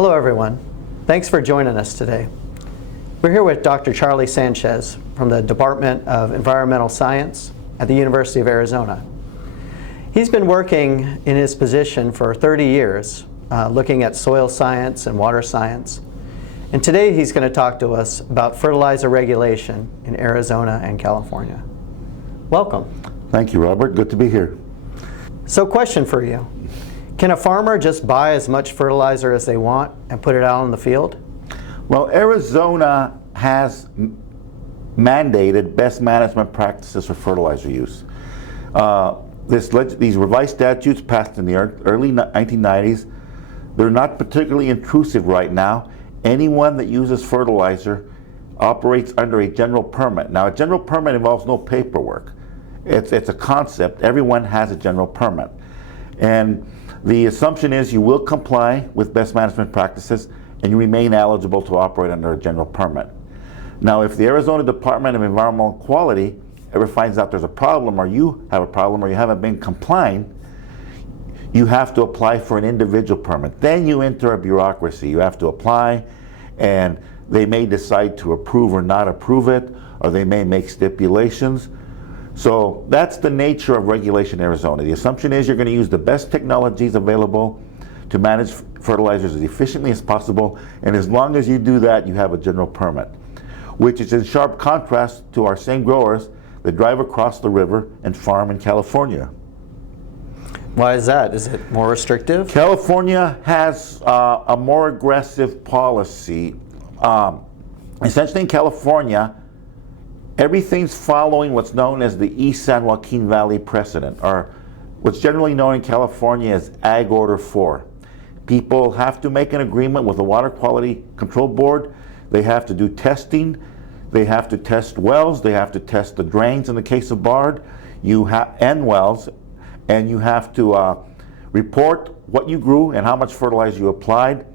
Hello everyone. Thanks for joining us today. We're here with Dr. Charlie Sanchez from the Department of Environmental Science at the University of Arizona. He's been working in his position for 30 years, looking at soil science and water science. And today he's going to talk to us about fertilizer regulation in Arizona and California. Welcome. Thank you, Robert. Good to be here. So, question for you. Can a farmer just buy as much fertilizer as they want and put it out in the field? Well, Arizona has mandated best management practices for fertilizer use. These revised statutes passed in the early 1990s. They're not particularly intrusive right now. Anyone that uses fertilizer operates under a general permit. Now, a general permit involves no paperwork. It's a concept. Everyone has a general permit. And the assumption is you will comply with best management practices and you remain eligible to operate under a general permit. Now, if the Arizona Department of Environmental Quality ever finds out there's a problem, or you have a problem, or you haven't been complying, you have to apply for an individual permit. Then you enter a bureaucracy. You have to apply, and they may decide to approve or not approve it, or they may make stipulations. So that's the nature of regulation in Arizona. The assumption is you're going to use the best technologies available to manage fertilizers as efficiently as possible, and as long as you do that, you have a general permit, which is in sharp contrast to our same growers that drive across the river and farm in California. Why is that? Is it more restrictive? California has a more aggressive policy. Essentially in California, everything's following what's known as the East San Joaquin Valley precedent, or what's generally known in California as Ag Order 4. People have to make an agreement with the Water Quality Control Board. They have to do testing. They have to test wells. They have to test the drains in the case of BARD and wells. And you have to report what you grew and how much fertilizer you applied.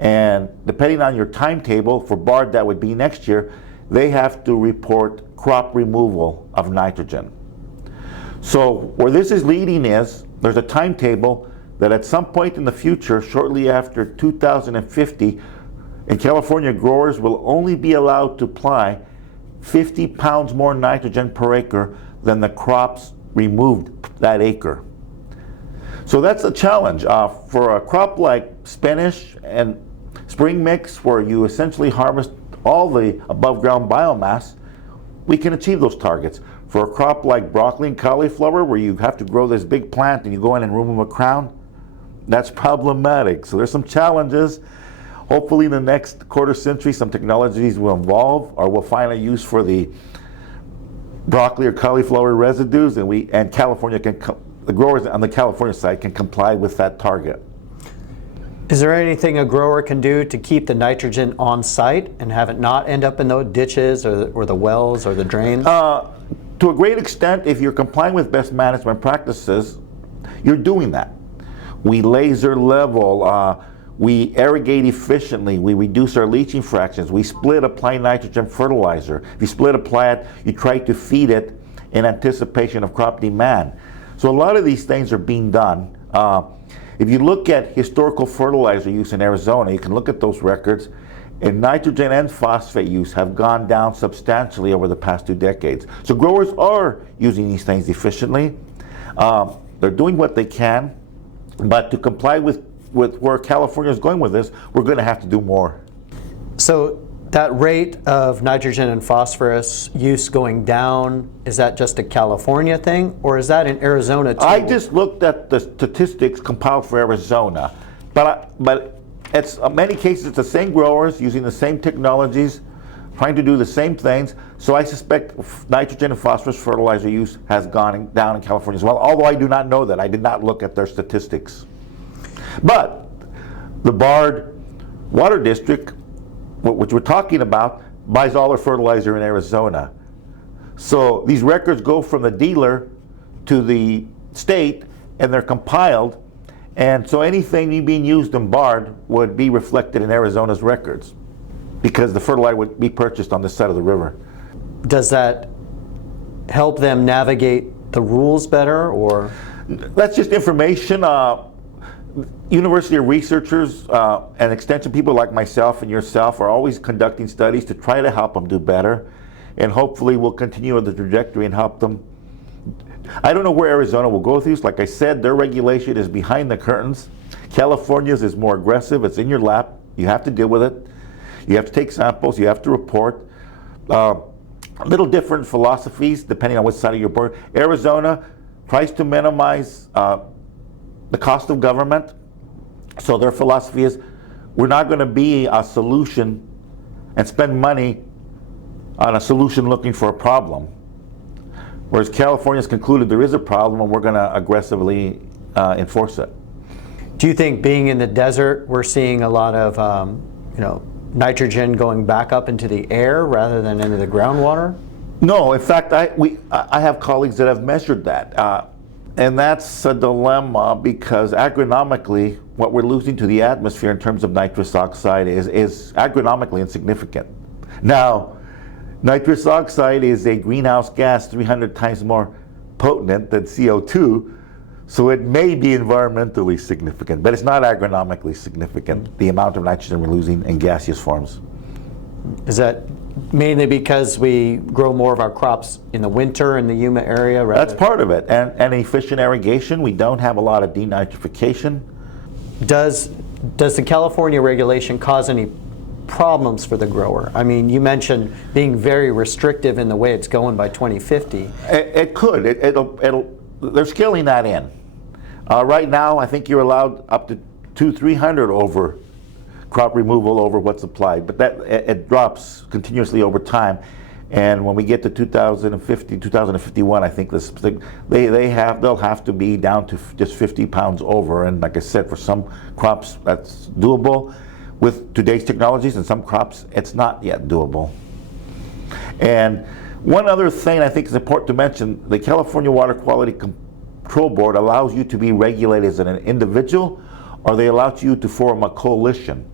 And depending on your timetable, for BARD that would be next year, they have to report crop removal of nitrogen. So where this is leading is, there's a timetable that at some point in the future, shortly after 2050, in California, growers will only be allowed to apply 50 pounds more nitrogen per acre than the crops removed that acre. So that's a challenge. For a crop like spinach and spring mix, where you essentially harvest all the above ground biomass, we can achieve those targets. For a crop like broccoli and cauliflower, where you have to grow this big plant and you go in and remove a crown, that's problematic. So there's some challenges. Hopefully in the next quarter century, some technologies will evolve, or we'll find a use for the broccoli or cauliflower residues, and California the growers on the California side can comply with that target. Is there anything a grower can do to keep the nitrogen on site and have it not end up in the ditches or the wells or the drains? To a great extent, if you're complying with best management practices, you're doing that. We laser level, we irrigate efficiently, we reduce our leaching fractions, we split apply nitrogen fertilizer. If you split apply it, you try to feed it in anticipation of crop demand. So a lot of these things are being done. If you look at historical fertilizer use in Arizona, you can look at those records, and nitrogen and phosphate use have gone down substantially over the past 2 decades. So growers are using these things efficiently. They're doing what they can, but to comply with where California is going with this, we're going to have to do more. So that rate of nitrogen and phosphorus use going down, is that just a California thing, or is that in Arizona too? I just looked at the statistics compiled for Arizona, but it's in many cases it's the same growers using the same technologies, trying to do the same things. So I suspect nitrogen and phosphorus fertilizer use has gone down in California as well, although I do not know that. I did not look at their statistics. But the BARD Water District, which we're talking about, buys all their fertilizer in Arizona. So these records go from the dealer to the state, and they're compiled, and so anything being used in BARD would be reflected in Arizona's records, because the fertilizer would be purchased on this side of the river. Does that help them navigate the rules better, or? That's just information. university researchers and extension people like myself and yourself are always conducting studies to try to help them do better, and hopefully we'll continue the trajectory and help them. I don't know where Arizona will go with these. Like I said, their regulation is behind the curtains. California's is more aggressive. It's in your lap. You have to deal with it. You have to take samples. You have to report. Little different philosophies depending on which side of your board. Arizona tries to minimize the cost of government. So their philosophy is, we're not going to be a solution and spend money on a solution looking for a problem. Whereas California's concluded there is a problem and we're going to aggressively enforce it. Do you think being in the desert, we're seeing a lot of nitrogen going back up into the air rather than into the groundwater? No, in fact, I have colleagues that have measured that. And that's a dilemma because agronomically, what we're losing to the atmosphere in terms of nitrous oxide is agronomically insignificant. Now, nitrous oxide is a greenhouse gas 300 times more potent than CO2, so it may be environmentally significant, but it's not agronomically significant, the amount of nitrogen we're losing in gaseous forms. Is that mainly because we grow more of our crops in the winter in the Yuma area? That's part of it, and efficient irrigation. We don't have a lot of denitrification. Does the California regulation cause any problems for the grower? I mean, you mentioned being very restrictive in the way it's going by 2050. It could. They're scaling that in. Right now, I think you're allowed up to 200-300 over crop removal over what's applied, but that it drops continuously over time. And when we get to 2050, 2051, I think they'll have to be down to just 50 pounds over. And like I said, for some crops that's doable with today's technologies, and some crops it's not yet doable. And one other thing I think is important to mention: the California Water Quality Control Board allows you to be regulated as an individual, or they allow you to form a coalition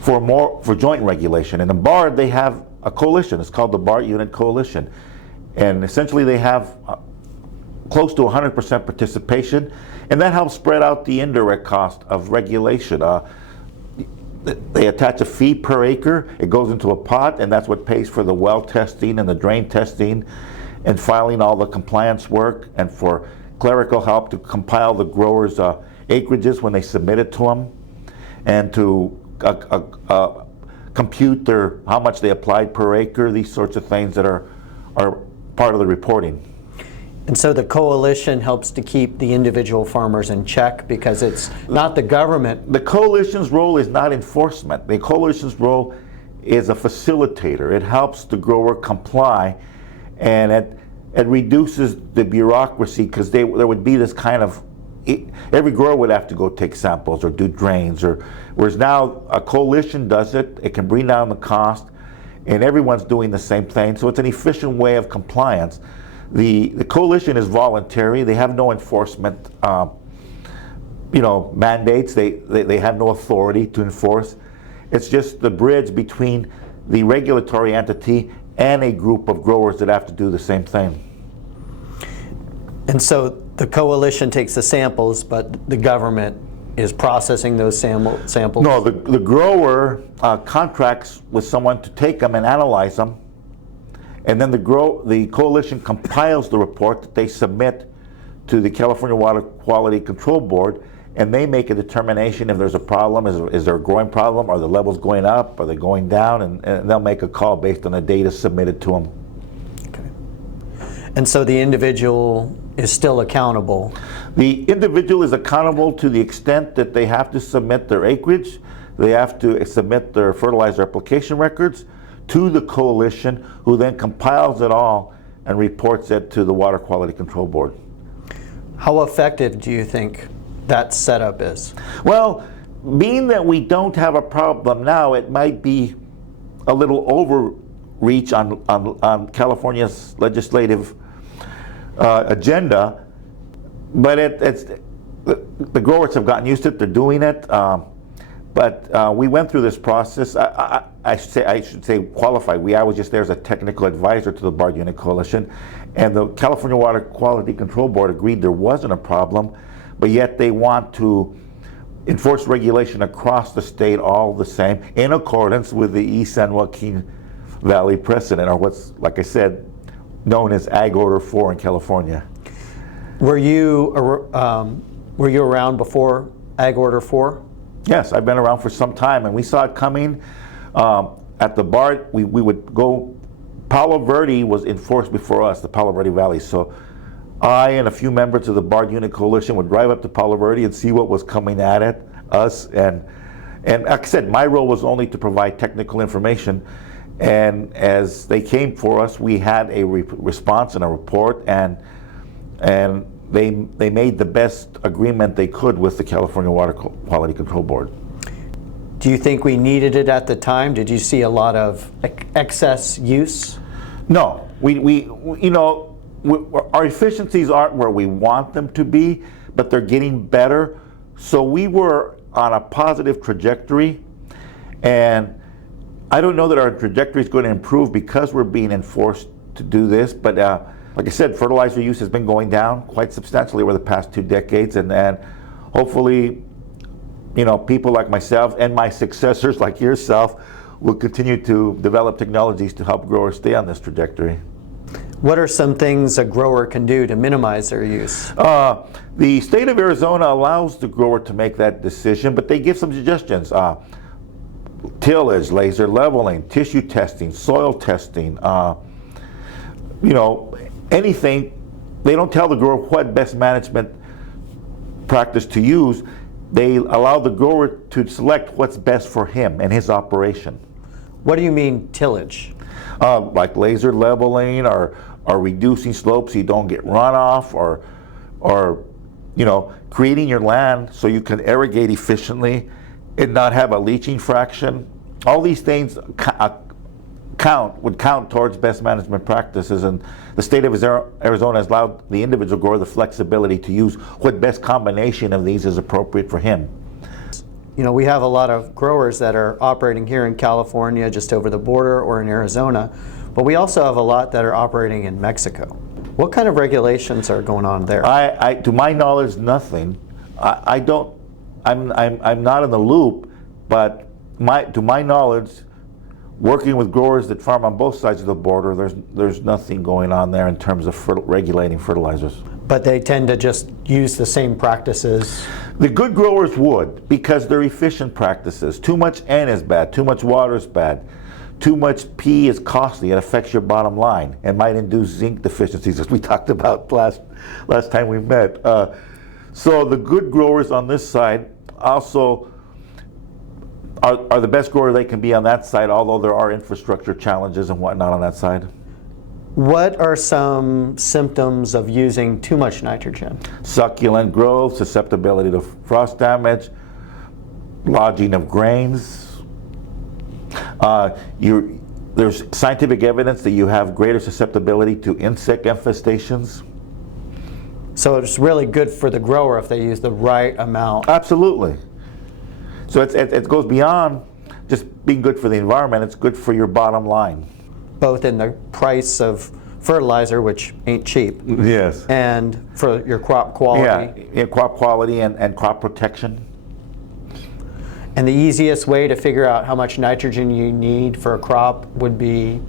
for joint regulation. And in BARD, they have a coalition. It's called the BARD Unit Coalition. And essentially they have close to 100% participation, and that helps spread out the indirect cost of regulation. They attach a fee per acre. It goes into a pot, and that's what pays for the well testing and the drain testing and filing all the compliance work, and for clerical help to compile the growers' acreages when they submit it to them, and to compute how much they applied per acre, these sorts of things that are part of the reporting. And so the coalition helps to keep the individual farmers in check because it's not the government. The coalition's role is not enforcement. The coalition's role is a facilitator. It helps the grower comply, and it reduces the bureaucracy, because there would be this kind of, every grower would have to go take samples or do drains, whereas now a coalition does it. It can bring down the cost, and everyone's doing the same thing, so it's an efficient way of compliance. The coalition is voluntary. They have no enforcement mandates. They have no authority to enforce. It's just the bridge between the regulatory entity and a group of growers that have to do the same thing. And so the coalition takes the samples, but the government is processing those samples? No, the grower contracts with someone to take them and analyze them, and then the coalition compiles the report that they submit to the California Water Quality Control Board, and they make a determination if there's a problem. Is there a growing problem? Are the levels going up? Are they going down? And they'll make a call based on the data submitted to them. Okay. And so the individual is still accountable? The individual is accountable to the extent that they have to submit their acreage, they have to submit their fertilizer application records to the coalition, who then compiles it all and reports it to the Water Quality Control Board. How effective do you think that setup is? Well, being that we don't have a problem now, it might be a little overreach on California's legislative agenda, but the growers have gotten used to it. They're doing it, but we went through this process. I should say qualified. I was just there as a technical advisor to the BARD Unit Coalition, and the California Water Quality Control Board agreed there wasn't a problem, but yet they want to enforce regulation across the state all the same in accordance with the East San Joaquin Valley precedent, or what's, like I said, known as Ag Order 4 in California. Were you around before Ag Order 4? Yes, I've been around for some time, and we saw it coming. At the BART, we would go, Palo Verde was enforced before us, the Palo Verde Valley. So I and a few members of the BART Unit Coalition would drive up to Palo Verde and see what was coming at us. And like I said, my role was only to provide technical information. And as they came for us, we had a response and a report, and they made the best agreement they could with the California Water Quality Control Board. Do you think we needed it at the time? Did you see a lot of excess use? No, our efficiencies aren't where we want them to be, but they're getting better. So we were on a positive trajectory, and I don't know that our trajectory is going to improve because we're being enforced to do this, but like I said, fertilizer use has been going down quite substantially over the past 2 decades, and hopefully, people like myself and my successors like yourself will continue to develop technologies to help growers stay on this trajectory. What are some things a grower can do to minimize their use? The state of Arizona allows the grower to make that decision, but they give some suggestions. Tillage, laser leveling, tissue testing, soil testing, anything. They don't tell the grower what best management practice to use. They allow the grower to select what's best for him and his operation. What do you mean tillage? Like laser leveling, or reducing slopes so you don't get runoff, or creating your land so you can irrigate efficiently and not have a leaching fraction. All these things would count towards best management practices, and the state of Arizona has allowed the individual grower the flexibility to use what best combination of these is appropriate for him. We have a lot of growers that are operating here in California, just over the border, or in Arizona, but we also have a lot that are operating in Mexico. What kind of regulations are going on there? To my knowledge, nothing. I'm not in the loop, but to my knowledge, working with growers that farm on both sides of the border, there's nothing going on there in terms of regulating fertilizers. But they tend to just use the same practices? The good growers would, because they're efficient practices. Too much N is bad, too much water is bad, too much P is costly, it affects your bottom line and might induce zinc deficiencies, as we talked about last time we met. So the good growers on this side also are the best grower they can be on that side, although there are infrastructure challenges and whatnot on that side. What are some symptoms of using too much nitrogen? Succulent growth, susceptibility to frost damage, lodging of grains. There's scientific evidence that you have greater susceptibility to insect infestations. So it's really good for the grower if they use the right amount. Absolutely. So it goes beyond just being good for the environment, it's good for your bottom line. Both in the price of fertilizer, which ain't cheap. Yes. And for your crop quality. Yeah, crop quality and crop protection. And the easiest way to figure out how much nitrogen you need for a crop would be?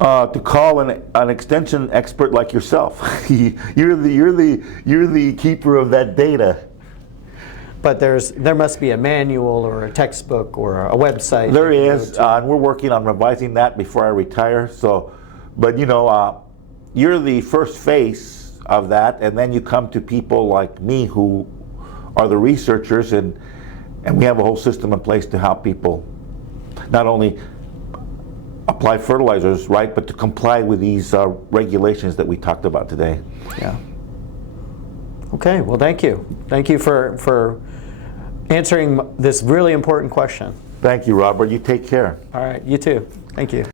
To call an extension expert like yourself. You're the keeper of that data. But there must be a manual or a textbook or a website. There is, and we're working on revising that before I retire. So, but you're the first face of that, and then you come to people like me who are the researchers, and we have a whole system in place to help people not only apply fertilizers right, but to comply with these regulations that we talked about today. Yeah. Okay, well, thank you. Thank you for answering this really important question. Thank you, Robert. You take care. All right, you too. Thank you.